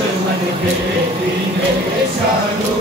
दुश्मन के दीने शालू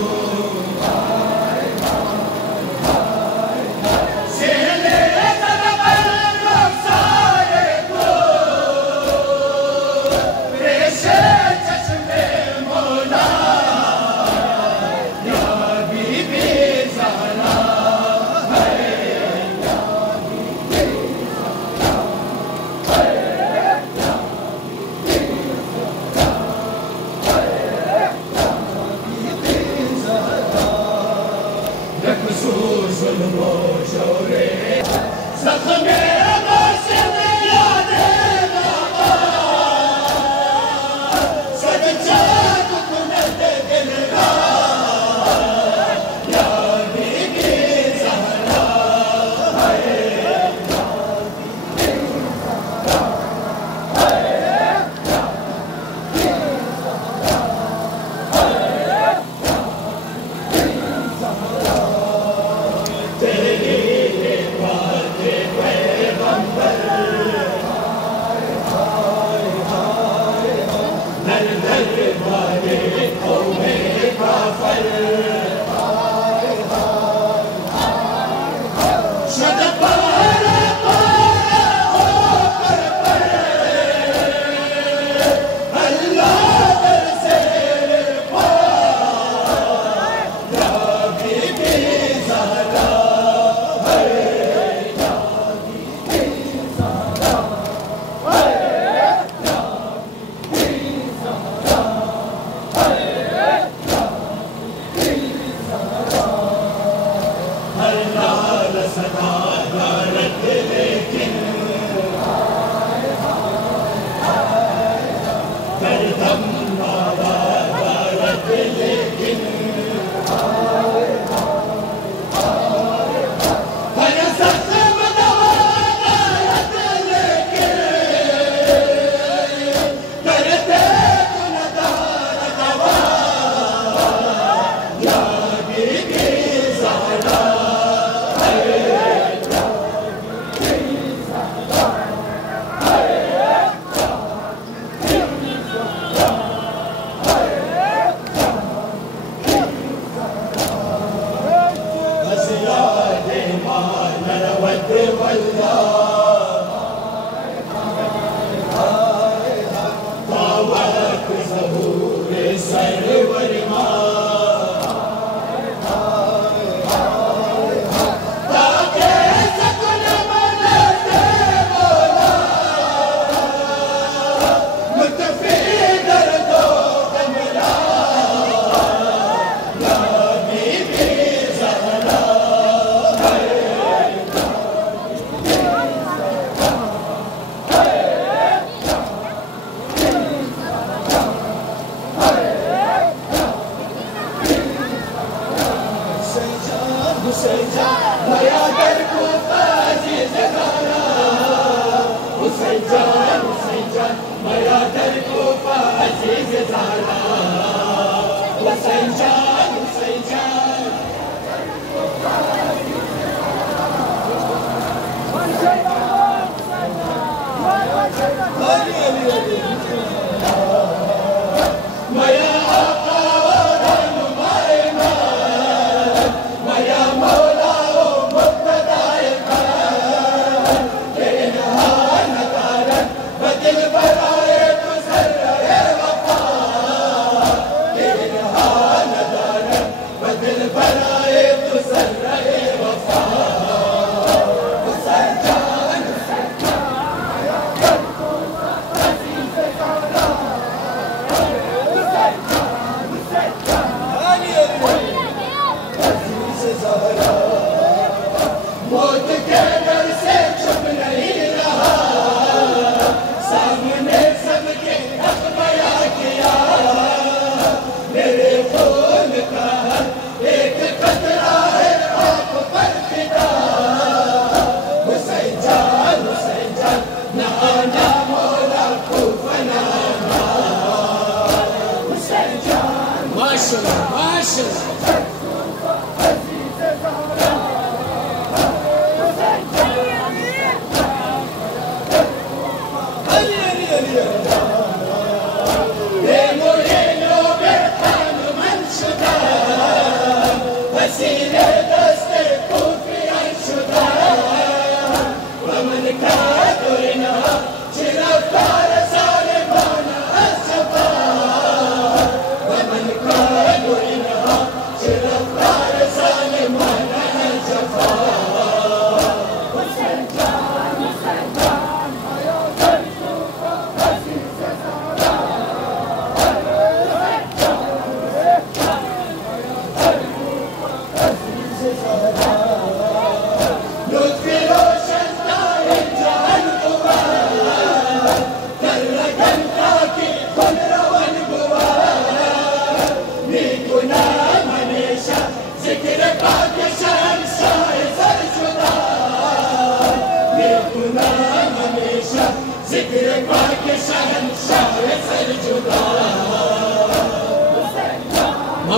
Hey,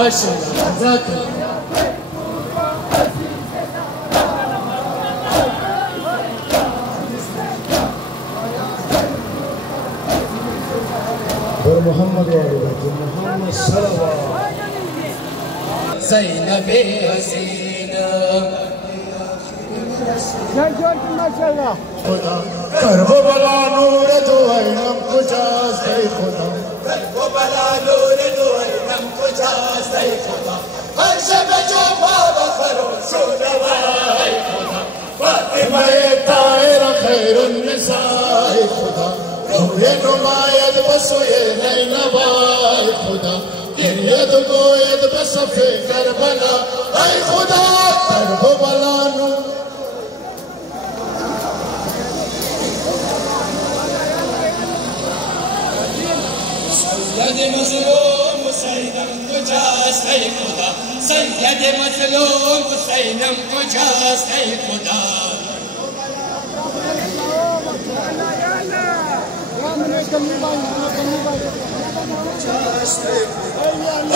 माशाअल्लाह जज़ाकल्लाह। मोहम्मद मोहम्मद सल्लल्लाहु ज़ैनब हसीना माशाअल्लाह खुदा करबला नूर तो हम कुचास दे खुदा करबला नूर तो हम कुचास दे खुदा हर शब जो बाबा करो सुनवा है खुदा फातिमा ताहिर खैरुन निसाए खुदा ये नुमायत बसोए नैनवाए खुदा गिरियत गोयत बसफे करबला ऐ खुदा करबला नु सैयद मज़लूम हुसैनम कुजास है खुदा सैयद मज़लूम हुसैनम कुजास है खुदा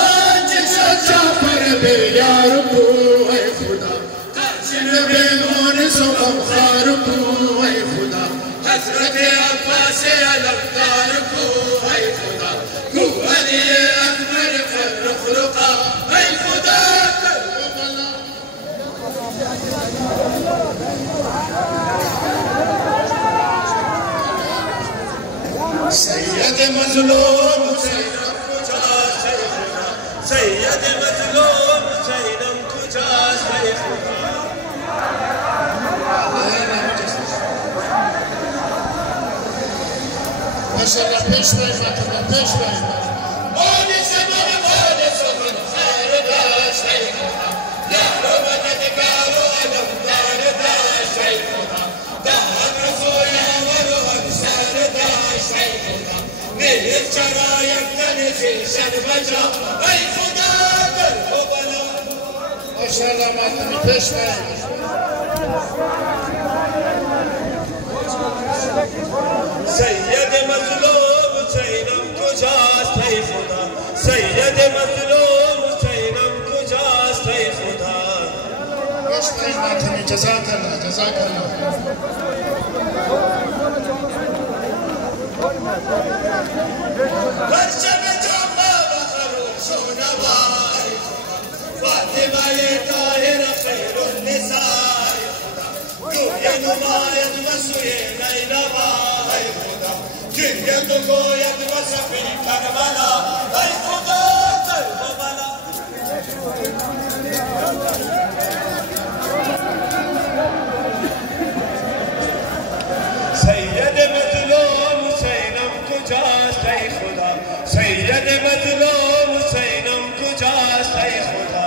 आज सच्चा पर बे यार को है खुदा काशिर बे मोन सुम खार को है खुदा हज़रत अब्बास अलमदार को है खुदा को अली अकबर फरुखा है खुदा सैयद मज़लूम हुसैनम कुजास है खुदा सैयद मज़लूम हुसैनम कुजास है खुदा माशाअल्लाह पेश में फातिमा पेश में मोने सबर मोने सबर खैर दाश है खुदा या मददगार अलमदार दाश है खुदा दाद सोया वरो अंसार दाश है खुदा मेरे चरायक तने शन बजा ऐ खुदा करबला माशाअल्लाह मातमी पेश में सैयद मज़लूम हुसैनम कुजास है खुदा सैयद मज़लूम हुसैनम कुजास है खुदा जज़ाकल्लाह जज़ाकल्लाह हर शब जो बाबा करो सोनवा फातिमा ताहिर खैरुन निसाए खुदा ये नुमायत बसुए नैनवा है खुदा गिरियत गोयत बसफे करबला है खुदा करबला सैयद मज़लूम हुसैनम कुजास है खुदा सैयद मज़लूम हुसैनम कुजास है खुदा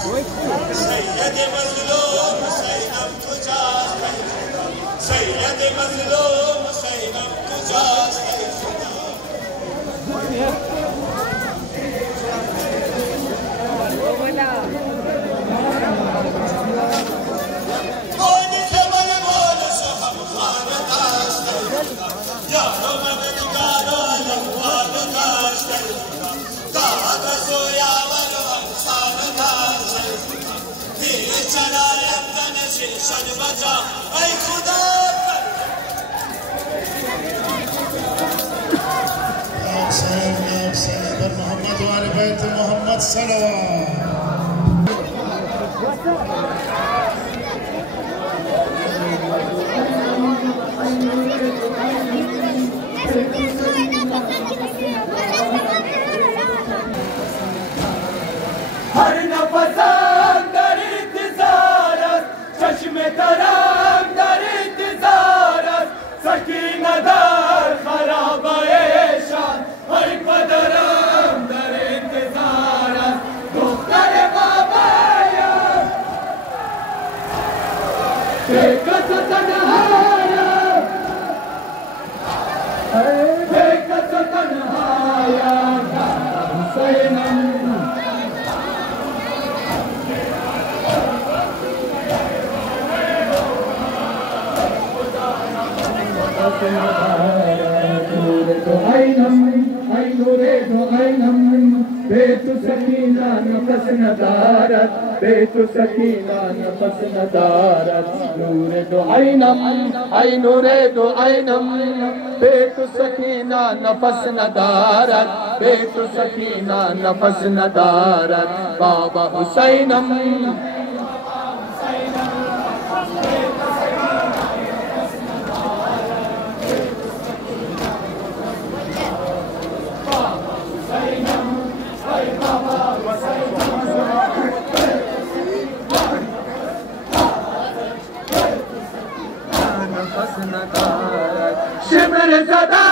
सैयद मज़लूम हुसैनम कुजास है खुदा सैयद मज़लूम हुसैनम कुजास है खुदा मोन खबर मोन सुम खार दाश है खुदा या मददगार अलमदार दाश है खुदा दाद सोया वरो अंसार दाश है खुदा मेरे चरायक तने शन बजा ऐ खुदा मोहम्मद वाले बैत मोहम्मद सल्लल्लाहु हर नफस अंदर इंतज़ारत चश्मे तरम दर इंतज़ारत सकीना दर खराब शान तन्हाया हुसैनम बेतु सकीना नफस नदारत बेतु सकीना नफस नदारत नूरे दो आइनम आई नूरे दो आइनम बेतु सकीना नफस नदारत बेतु सकीना नफस नदारत बाबा हुसैनम शिमर ज़दा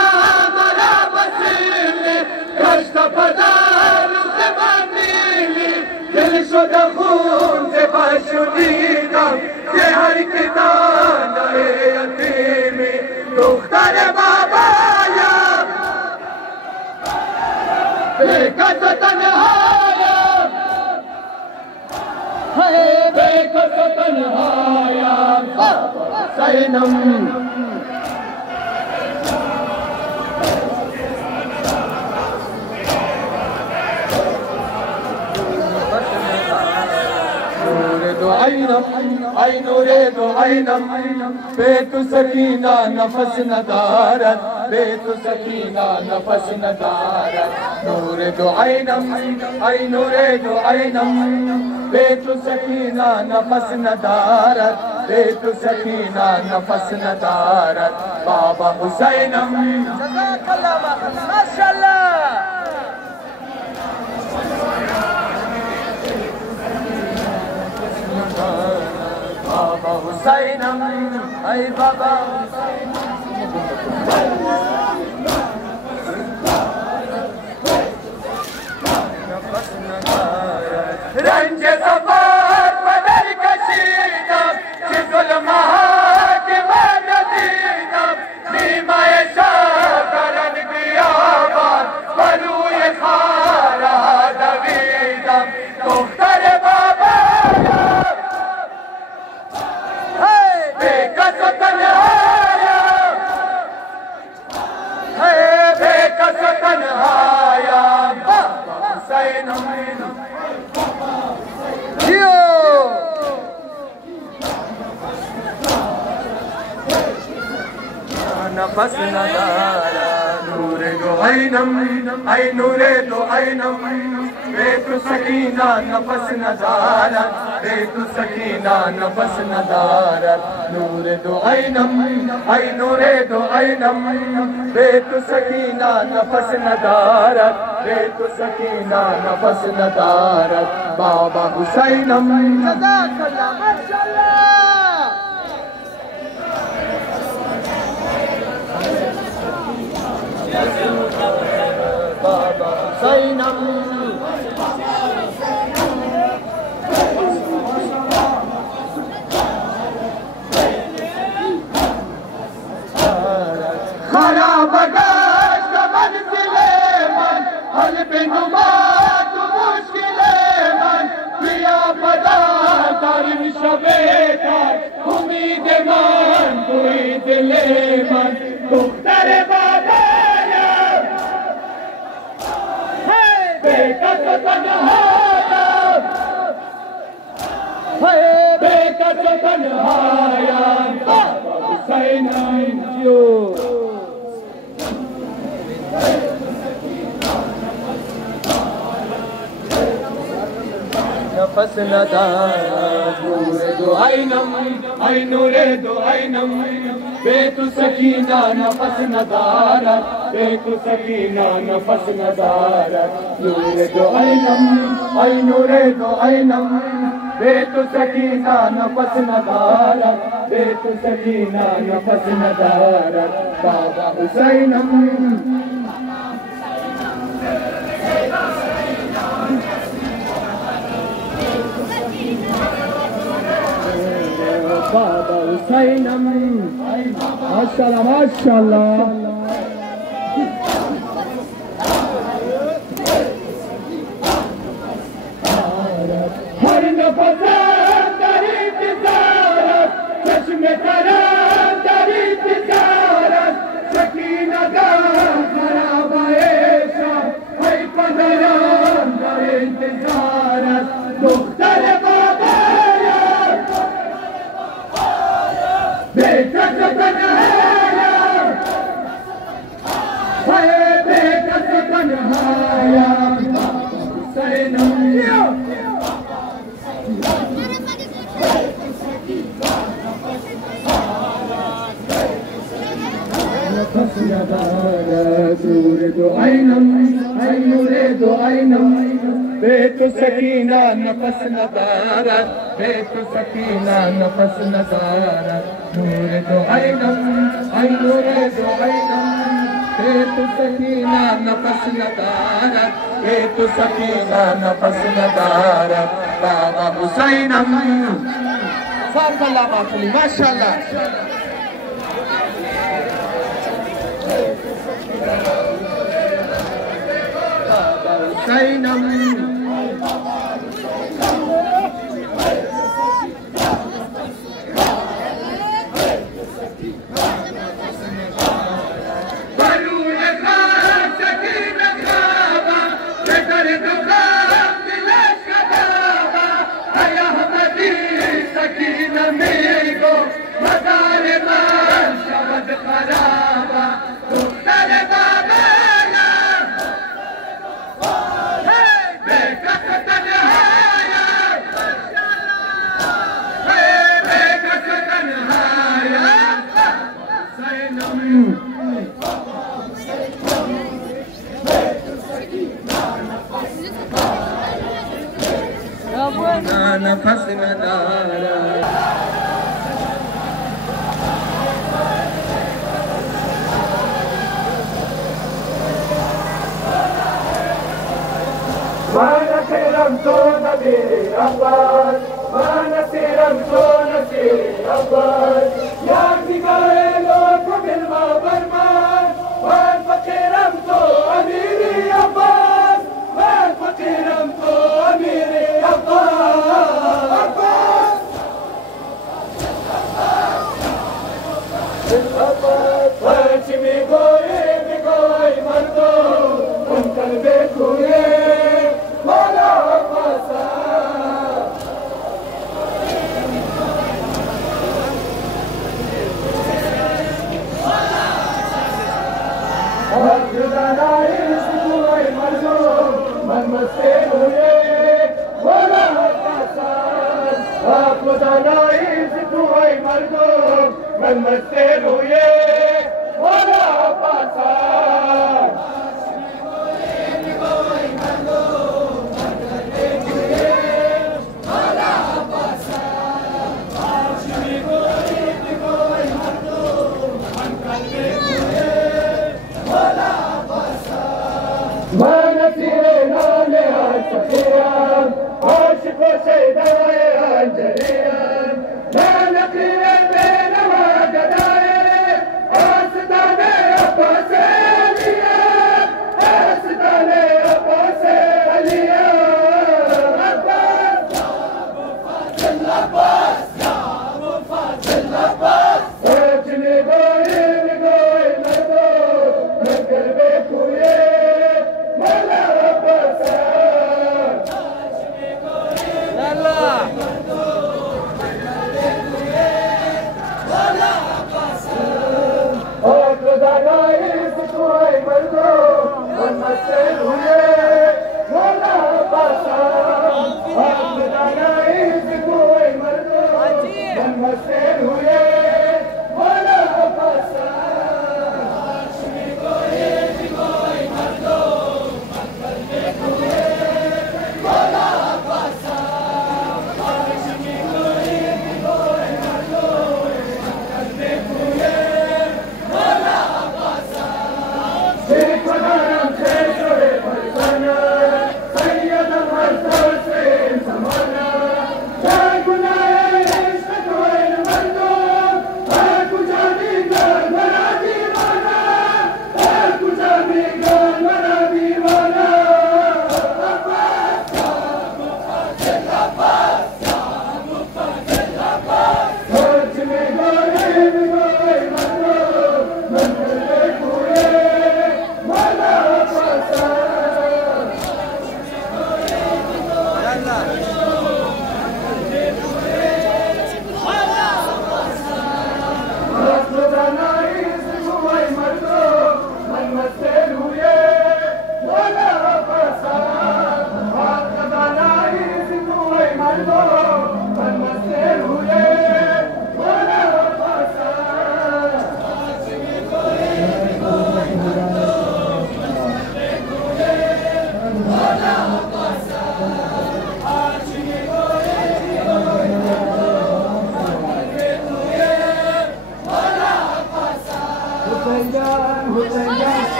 मरा वसीले कश्त पदार ज़बानीली दिल शुदा खून से बशुदीदा के हर किताब यतीमी दुख्तर बाबाया बेकस तन्हाया है बेकस तन्हाया हुसैनम आई नूरे दो आइनम बेतु सकीना नफस नदारत बेतु सकीना नफस नदारत नूरे दो आइनम आई नूरे दो आइनम बेतु सकीना नफस नदारत बेतु सकीना नफस नदारत बाबा हुसैनम जज़ाकल्लाह माशाअल्लाह बाबा हुसैनम ऐ बाबा रंज सफर बदल कशीदम जिगल महाकिम नदीदम नीमाए शाकरन बियाबान बलूए खारा दवीदम दुख्तर बाबा बेकस तन्हाया है बेकस तन्हाया बाबा हुसैनम नफस नदारा नूरे दो आइनम आई नूरे दो आइनम बेतु सकीना नफस नदारा बेतु सकीना नफस नदारा नूरे दो आइनम आई नूरे दो आइनम बेतु सकीना नफस नदारा बेतु सकीना नफस नदारा बाबा हुसैनम जज़ाकल्लाह माशाअल्लाह बाबा हुसैनम खराब गश्त मंज़िले मन हल बिनुमा तू मुश्किले मन पिया पदा तारिम शबे तार उम्मीद मन कोई दिले मन दुख्तर बाबाया बेकस तन्हाया है बेकस तन्हाया बाबा हुसैनम जो नफस नदारा नूरे दो आइनम आई नूरे दो आइनम बेतु सकीना नफस नदारा बेतु सकीना नफस नदारा नूरे दो आइनम आई नूरे दो आइनम बेतु सकीना नफस नदारा बेतु सकीना नफस नदारा बाबा हुसैनम बाबा हुसैनम माशाअल्लाह माशाअल्लाह بازم در انتظارت، چشم ترم در انتظارت، سکینه در خرابه‌شان، ای پدرم در انتظارت، دختر بابایم به کس تنهایم، به کس تنهایم، حسینم نفس ندارد نور دو عینم، ای نور دو عینم، به تو سکینه نفس ندارد، به تو سکینه نفس ندارد، نور دو عینم، ای نور دو عینم، به تو سکینه نفس ندارد، به تو سکینه نفس ندارد، بابا حسینم صاحب الله ماخلی ماشاءالله. حسینم برون خواب سکینه خوابم، به درد و غم دلش کبابم، ای احمدی سکینه میگو مزار من شود خرابم، دختر بابایم به کس تنهایم، به کس تنهایم، حسینم نفس ندارد. من نسیرم تو نبیری عباس، من نسیرم تو نسیری عباس، یک نگاه لطف بالما بر من فقیرم تو امیری عباس، من فقیرم تو امیری عباس، عباس هرچی میگویی مردم اون قلب کویه والا عباسا، جدانایش کوی مردم من مسته کویه والا عباسا، جدانایش کوی مردم من مسته کویه والا عباسا. من اسیر نام عاشقیم، عاشق و شیدای انجلیم، من اسیر بینوا گداییم،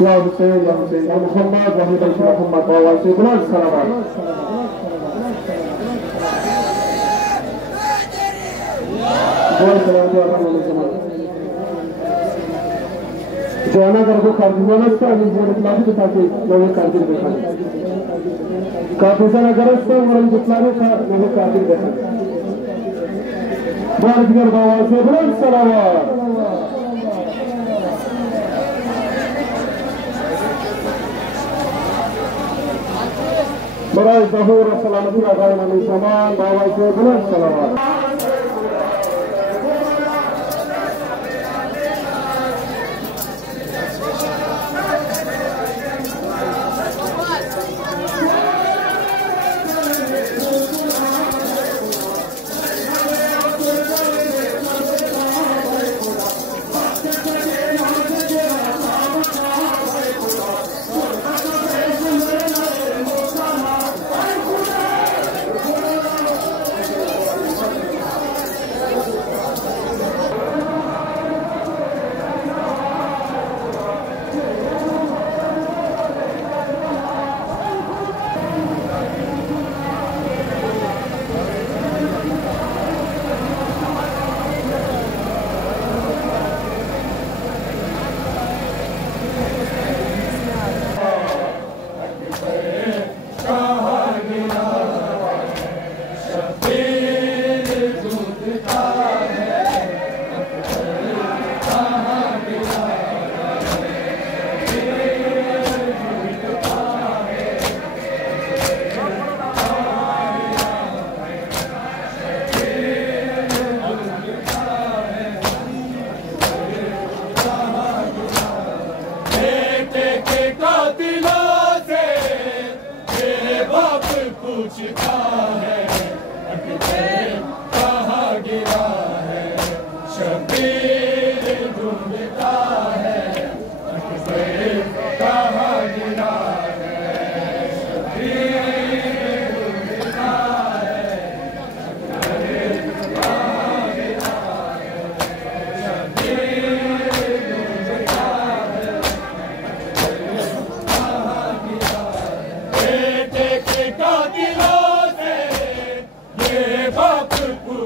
اللهم صل على سيدنا محمد وعلى آل محمد وعلى سيدنا الصلوات जाना कर को कार्डिनल से अभी जितना भी ताकि लोग कार्डिनल देखा काफी सारा गरज से उन्होंने जितना भी था लोग कार्डिनल देखा भारत के बाबा से बुलंद सलावत बराए ज़हूर सलामती आगाए नबी समान बाबा से बुलंद सलावत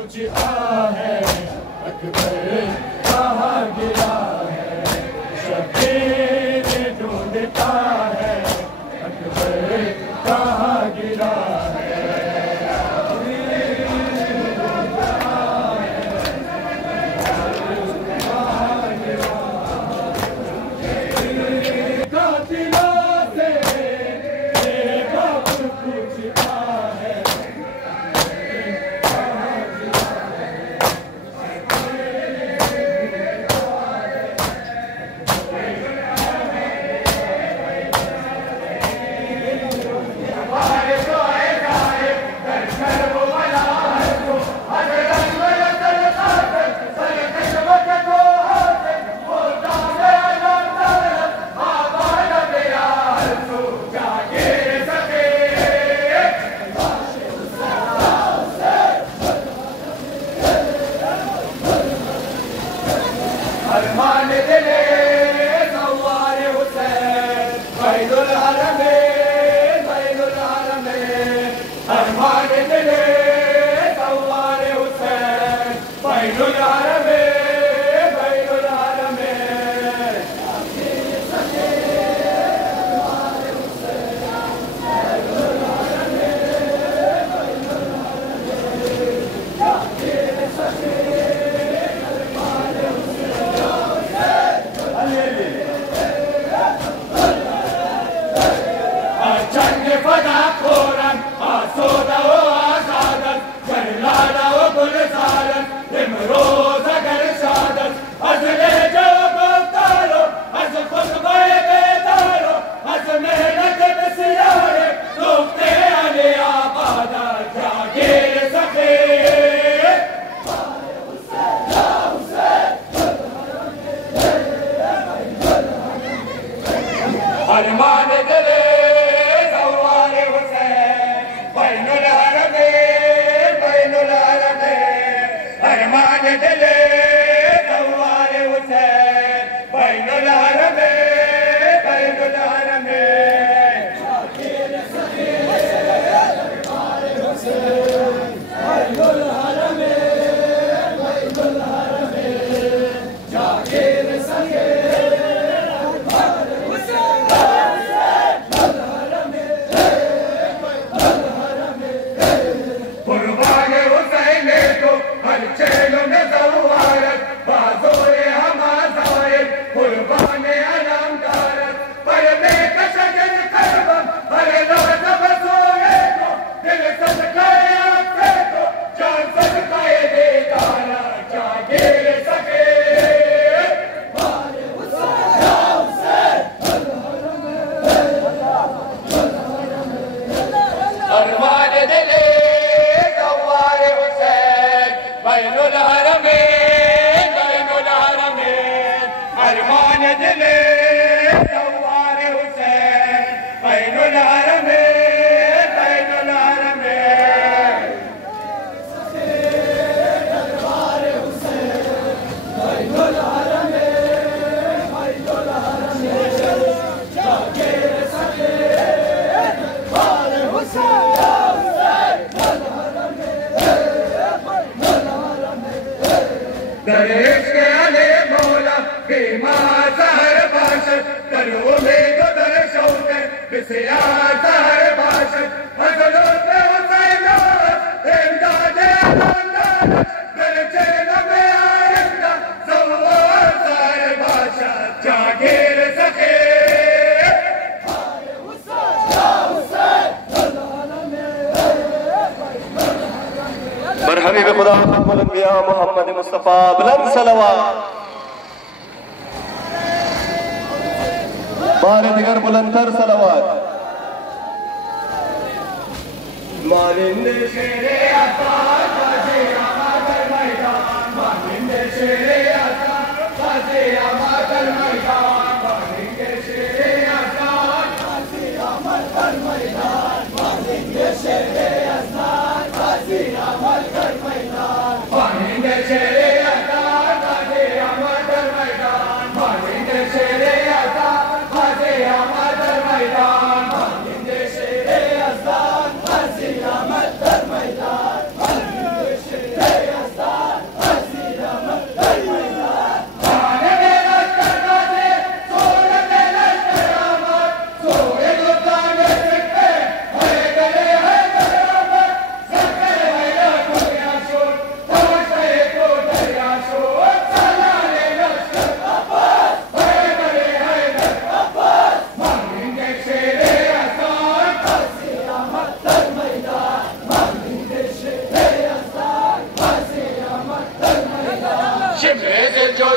पूछता है अकबर कहाँ गिरा है, शबीर ढूंढता है अकबर कहाँ गिरा है। अरमान दिले सवार हुसैन बैनुल हरमैन बैनुल हरमैन, अरमान दिले सवार हुसैन बैनुल हरमैन बैनुल हरमैन। अरमान दिले सवार हुसैन बैनुल हरमैन बैनुल हरमैन, अरमान दिले सवार हुसैन बैनुल हरमैन बैनुल हरमैन। शाकिर सखी दरबार हुसैन बैनुल हरमैन बैनुल हरमैन, शाकिर सखी अरमान दिले सवार हुसैन बैनुल हरमैन बैनुल हरमैन, अरमान दिले सवार हुसैन बैनुल हरमैन बैनुल हरमैन। दरबार हुसैन बैनुल हरमैन बैनुल हरमैन, शाकिर सखी दरबार हुसैन दरेश के अले मौला बीमार सहर बाशत कर उम्मीद दर शौक बिस्यार सहर बाशत हज़लों पे हुसैन इमदाद अल्लाह दर चेन में आइंदा सवार सहर बाशत जागीर सखे हबीब खुदा खत्मुल अंबिया मोहम्मद मुस्तफा बुलंद सलवात। बारे दिगर बुलंदतर सलवात। मानिंदे शेरे आता काजे आमादर मैदान, मानिंदे शेरे आता काजे आमादर मैदान, मानिंदे शेरे आता काजे आमादर मैदान, मानिंदे शेरे आता काजे आमादर मैदान, मानिंदे शेरे आता काजे आमादर मैदान, मानिंदे शेरे आता काजे आमादर मैदान, मानिंदे शेरे आता काजे आमादर मैदान।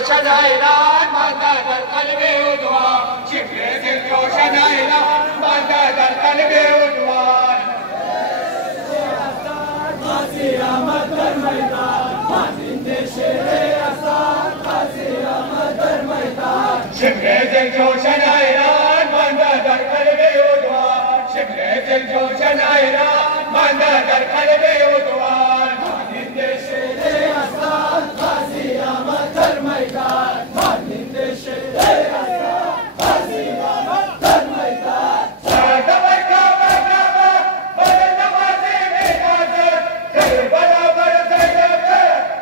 جوشن حیران مانده در قلب عنوان شمر دل جوشن حیران مانده در قلب عنوان غازی آمد در میدان ماننده شیر اسد غازی آمد در میدان شمر دل جوشن حیران مانده در قلب عنوان شمر دل جوشن حیران مانده در قلب عنوان ماننده شیر اسد غازی آمد در میدان ماننده شیر اسد غازی آمد در میدان ساده برکا برکا بر نوازی می‌نازد کربلا بر زینب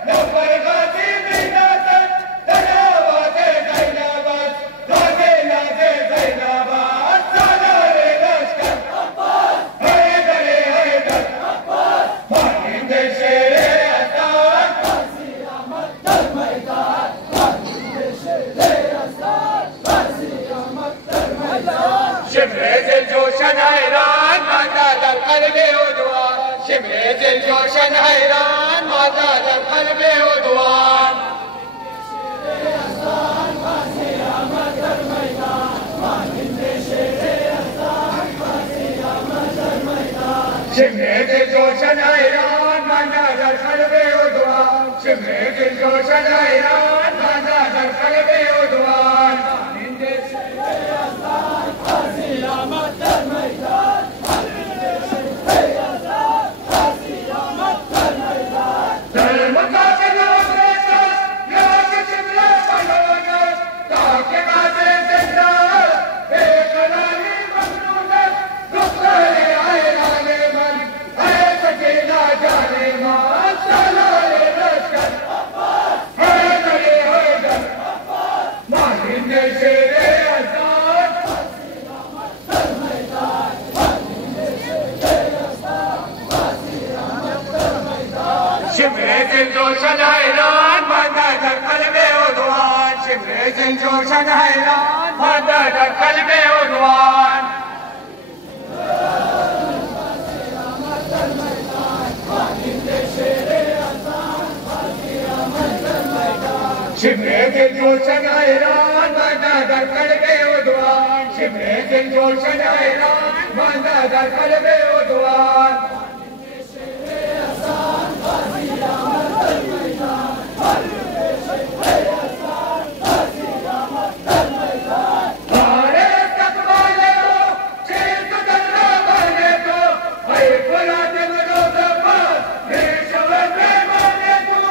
نوبر غازی می‌نازد در آواز زینب نازه نازه زینب سالار لشکر حیدر حیدر ماننده شیر اسد غازی آمد در میدان ماننده شیر اسد غازی آمد در میدان شمر دل جوشن حیران مانده در قلب عنوان شمر دل جوشن حیران مانده در قلب عنوان غازی آمد در میدان ماننده شیر اسد غازی آمد در میدان شمر دل جوشن حیران مانده در قلب عنوان شمر دل جوشن حیران مانده در قلب عنوان غازی آمد در میدان ماننده شیر اسد غازی آمد در میدان در مقابل آفریقا یا که شمر بیان است تا که قادر زنده به قلالی ممنون است دختر حیران من ای سکینه جان من سالار لشکر حیدر حیدر ماننده شیر اسد در میدان ماننده شیر اسد غازی آمد در میدان شمر دل جوشن حیران مانده در قلب عنوان شمر دل جوشن حیران مانده در قلب عنوان شمر دل جوشن حیران مانده در قلب عنوان شمر دل جوشن حیران مانده در قلب عنوان آره استقبال او چیز در رابانه تو ای فلات منو زبان میشود پیمانه تو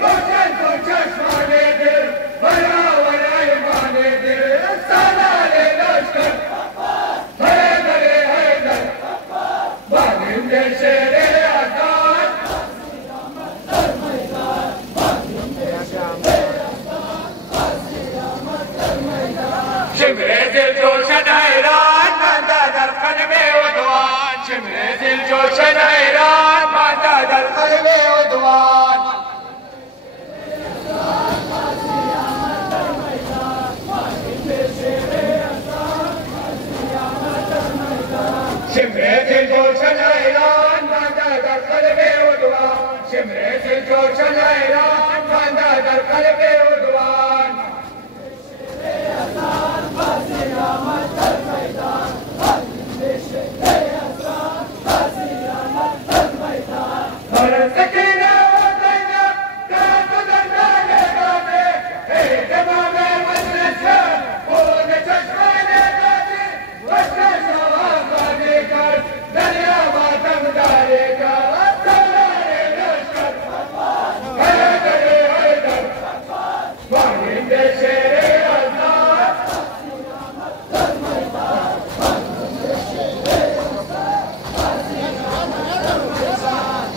روشن تو چشمان دل برآور ایمان دل سالار لشکر حیدر حیدر ماننده شیر اسد شمر دل جوشن حیران مانده در قلب عنوان شمر دل جوشن حیران مانده در قلب عنوان شمر دل جوشن حیران مانده در قلب عنوان شمر دل جوشن حیران مانده در قلب عنوان غازی آمد در میدان ماننده شیر اسد غازی آمد در میدان هر سکینه و زینب دست و دندان غازی ای تمام مدرسه خون چشمان غازی وشک شوان غازی کرد دریا ماتم داری کرد سالار لشکر حیدر حیدر ماننده شیر اسد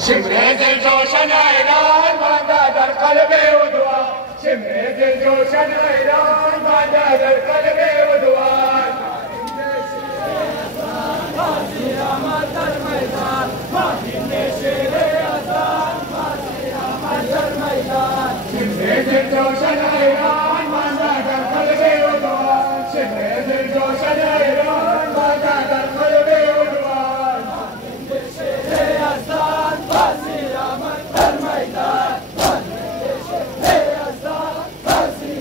شمر دل جوشن حیران مانده در قلب عنوان شمر دل جوشن حیران مانده در قلب عنوان غازی آمد در میدان ماننده شیر اسد غازی آمد در میدان شمر دل جوشن حیران مانده در قلب عنوان شمر دل جوشن حیران مانده در قلب عنوان ماننده شیر اسد غازی آمد در میدان ماننده شیر اسد غازی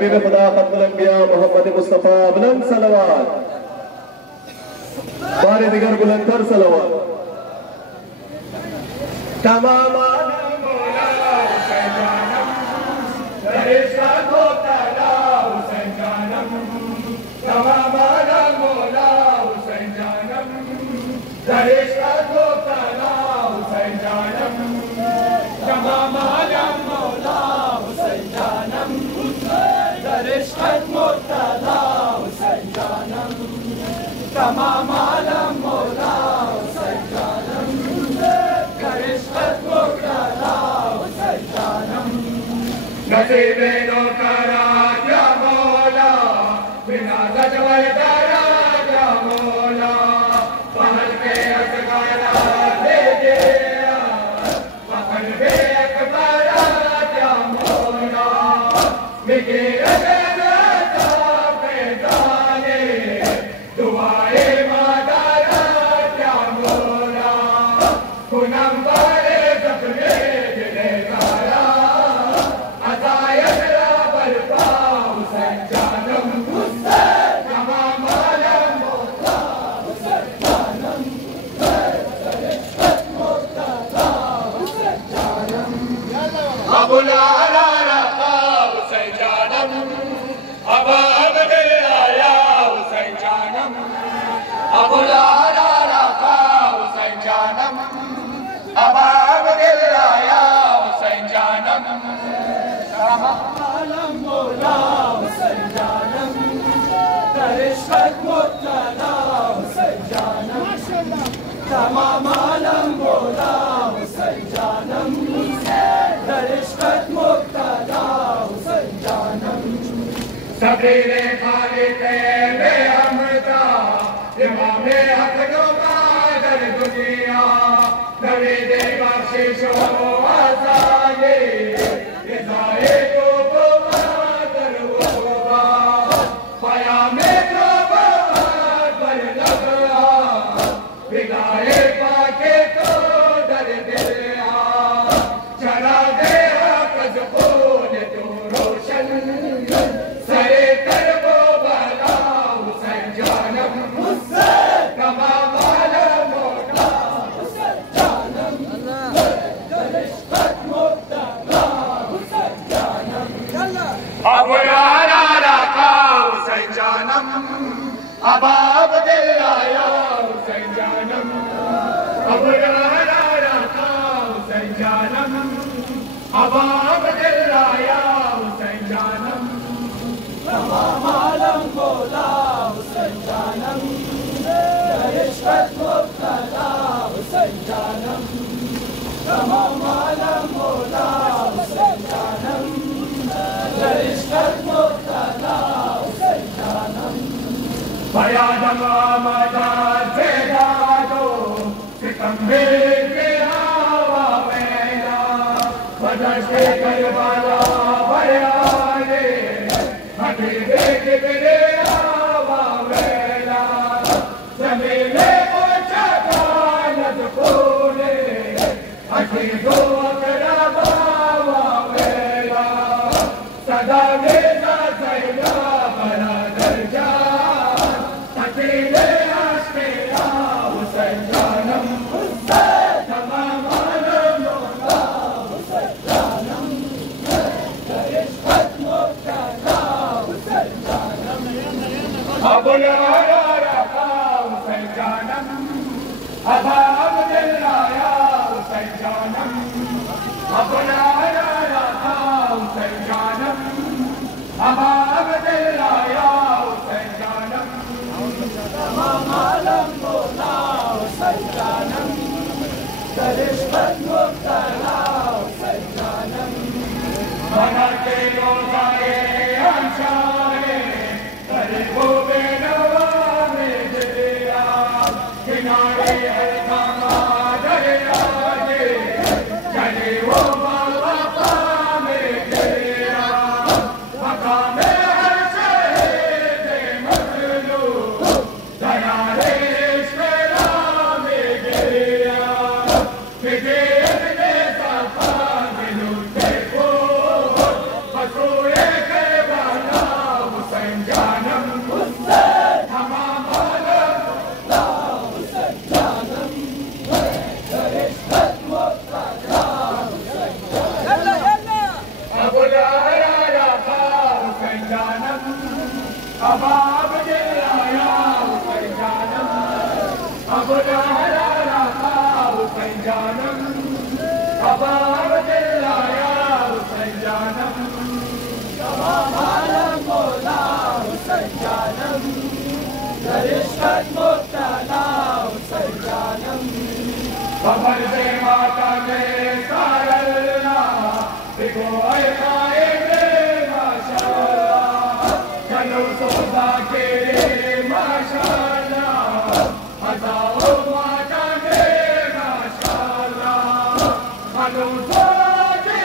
हबीब खुदा खत्मुल अंबिया मोहम्मद मुस्तफ़ा बुलंद सलवात बारे दिगर बुलंदतर सलवात तमाम नसीबे दो करा क्या मौला बिना गजवल करा क्या मौला पहल के अकबारा दे दिया पहल के अकबारा क्या मौला मिगे रगता पे जाने दुआए मादारा क्या मौला कुनम बारे जख्मे दिले गारा सबीरे खाली तेरे अमृता इमामे हक दो बादल दुनिया नवी दे बख्शिशो आसाने इजाए को बादल होगा पाया में तो बादल लगा बिगाए पाके तो डर दिया चला दे कस बोल तो रोशन सरे कर वो बाला हुसैन जानम कमा वाला मोटा हुसैन जानम हुसैन जानम अब यारा रखा हुसैन जानम अब दिल आया हुसैन जानम अब यारा रखा हुसैन जानम अब दिल आया हुसैन जानम तमाम आलम बोला हुसैन जानम इश्क़त मुब्तला हुसैन जानम तमाम आलम बोला हुसैन जानम इश्क़त मुब्तला हुसैन जानम बयादम आमदार से दादो सितम के हवा पैदा बदर से करबला बयाने देख तेरे आवा वेला जमीने पहुंचा कानत कोले अखी दो अकरा बावा वेला सदा मेरा सैला बड़ा दर्जा अकेले आशके हुसैन जानम तमाम आलम मोला हुसैन जानम अब यारा रखा हुसैन जानम अब दिल आया हुसैन जानम بابا عبدالله يا حسین جانم تمام عالم مولا حسین جانم در عشقت مبتلا حسین جانم بمرز ماتم سارالله بگو ای قائم ماشاءالله چلو سودا کے ماشاءالله ہزاروں ماتم ماشاءالله چلو سودا کے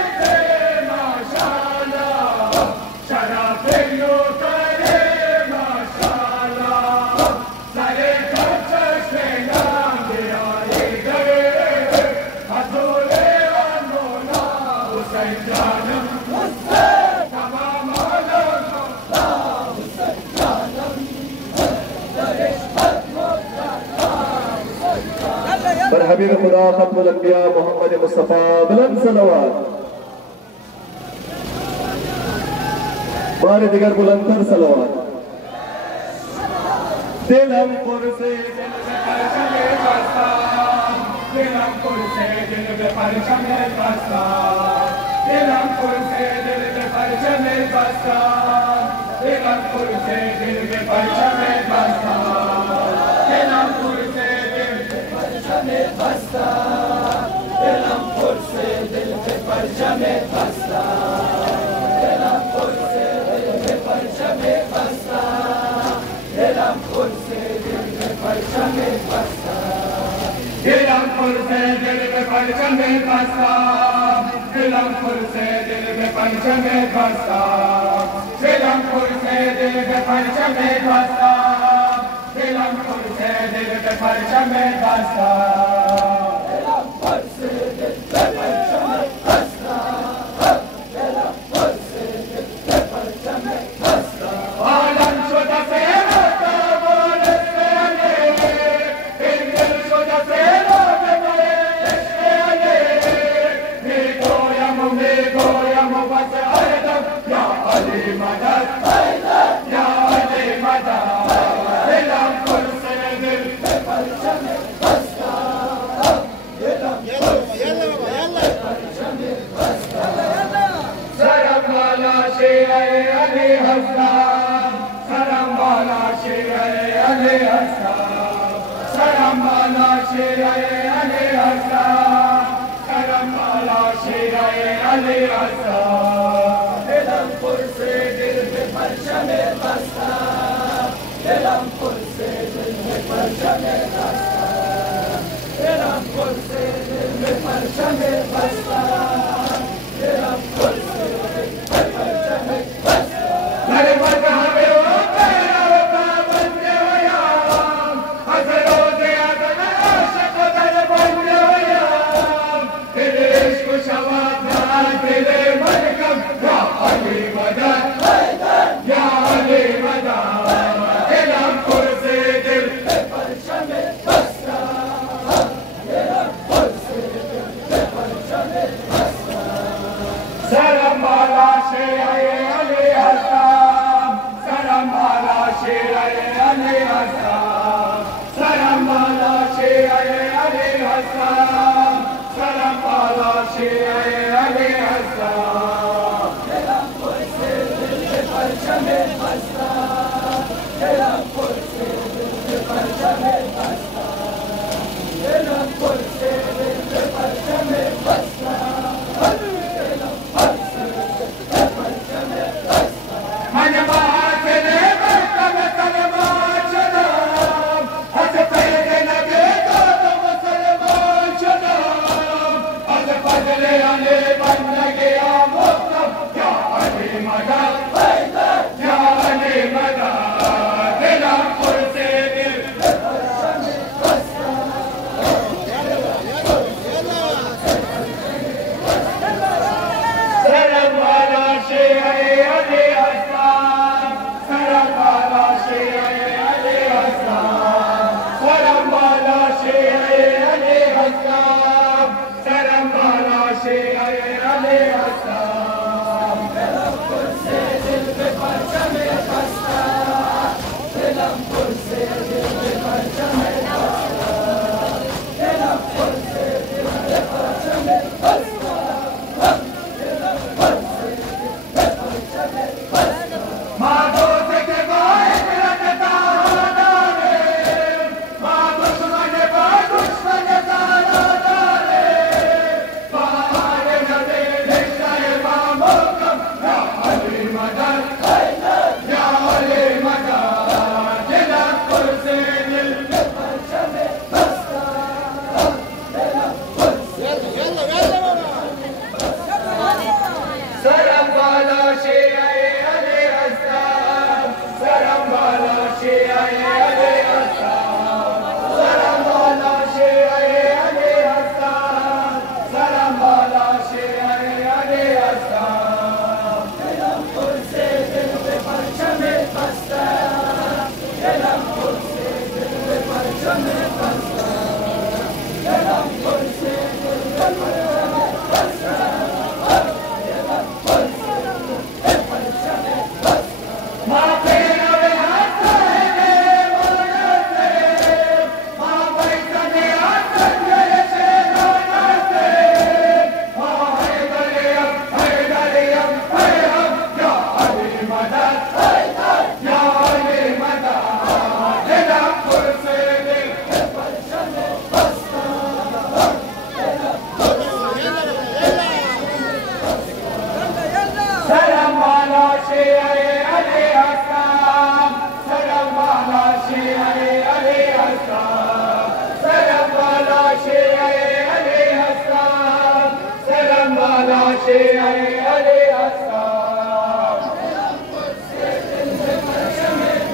ماشاءالله شرف لو کرے ماشاءالله سارے خرچ سے نام دیا پر حبیب خدا ختم الانبیاء محمد مصطفیٰ بلند صلوات بار دیگر بلندتر صلوات دلم پر سے دل میں پرچم بستا دلم پر سے دل میں پرچم بستا دلم پر سے دل میں پرچم بستا دلم پر سے دل میں پرچم بستا دلم پر سے دل میں پرچم بستا دلم پر سے دل میں پرچم بستا دلم پر سے دل میں پرچم بستا دلم پر سے دل میں پرچم بستا دلم پر سے دل میں پرچم بستا دلم پر سے دل میں پرچم بستا دلم پر سے دل میں پرچم بستا دلم پر سے دل میں پرچم بستا دلم پر سے دل میں پرچم بستا دلم پر سے دل میں پرچم بستا عالم شده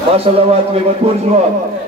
माशाल्लाह बात में भरपूर जवाब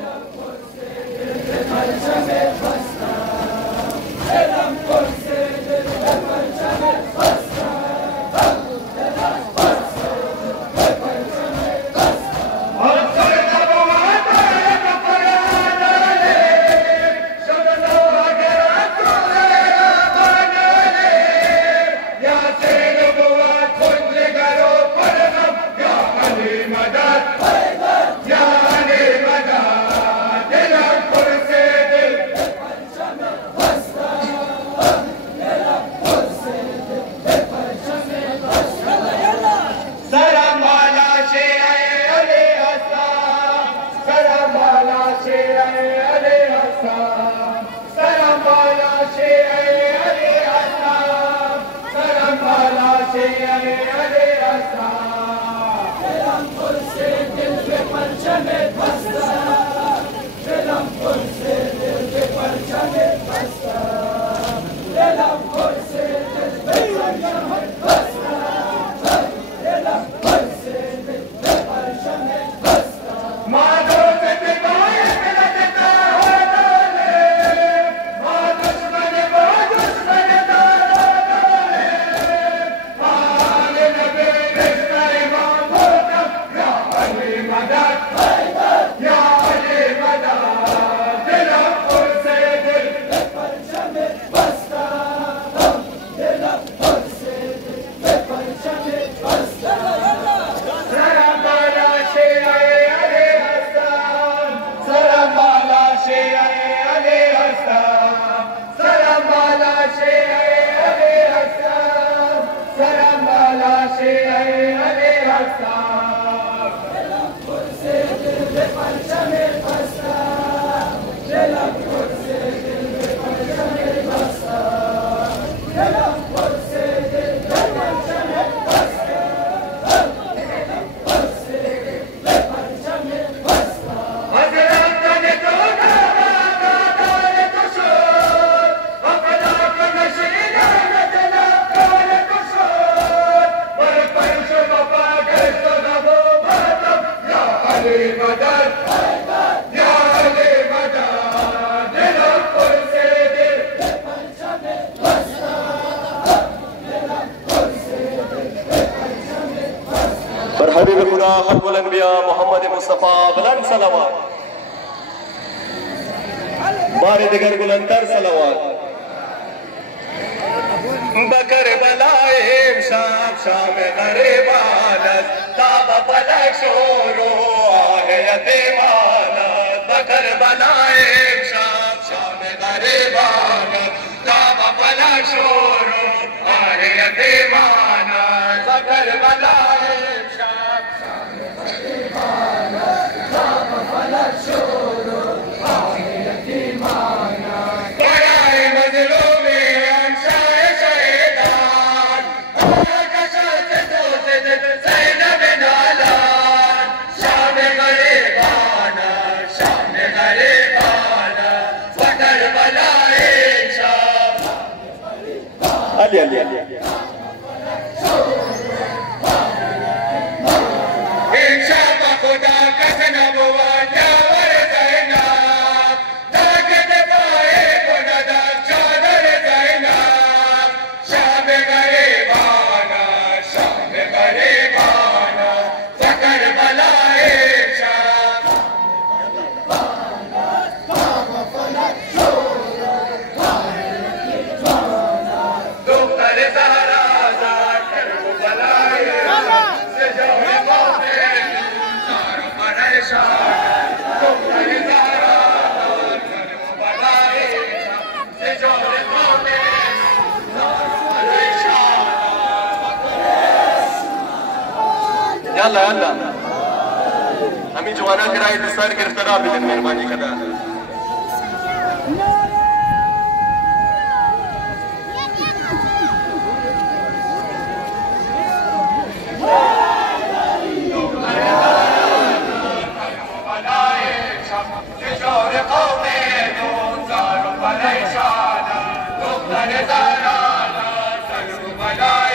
हबीब खुदा खत्मुल अंबिया मोहम्मद मुस्तफा बुलंद सलावत बारे दिगर बुलंदर सलावत बकर बलाए शाम शाम गरीबानत ताबा पलक शोरो आहे यतीमानत बकर बलाए शाम शाम गरीबानत ताबा पलक शोरो आहे यतीमानत बकर बलाए यल्ला यल्ला हमें जवाना किराए दस्तार गिरफ्तार बिलन मेहरबानी करना Bye.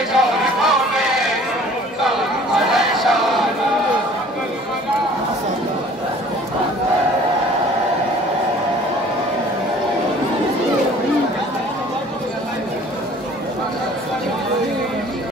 It's all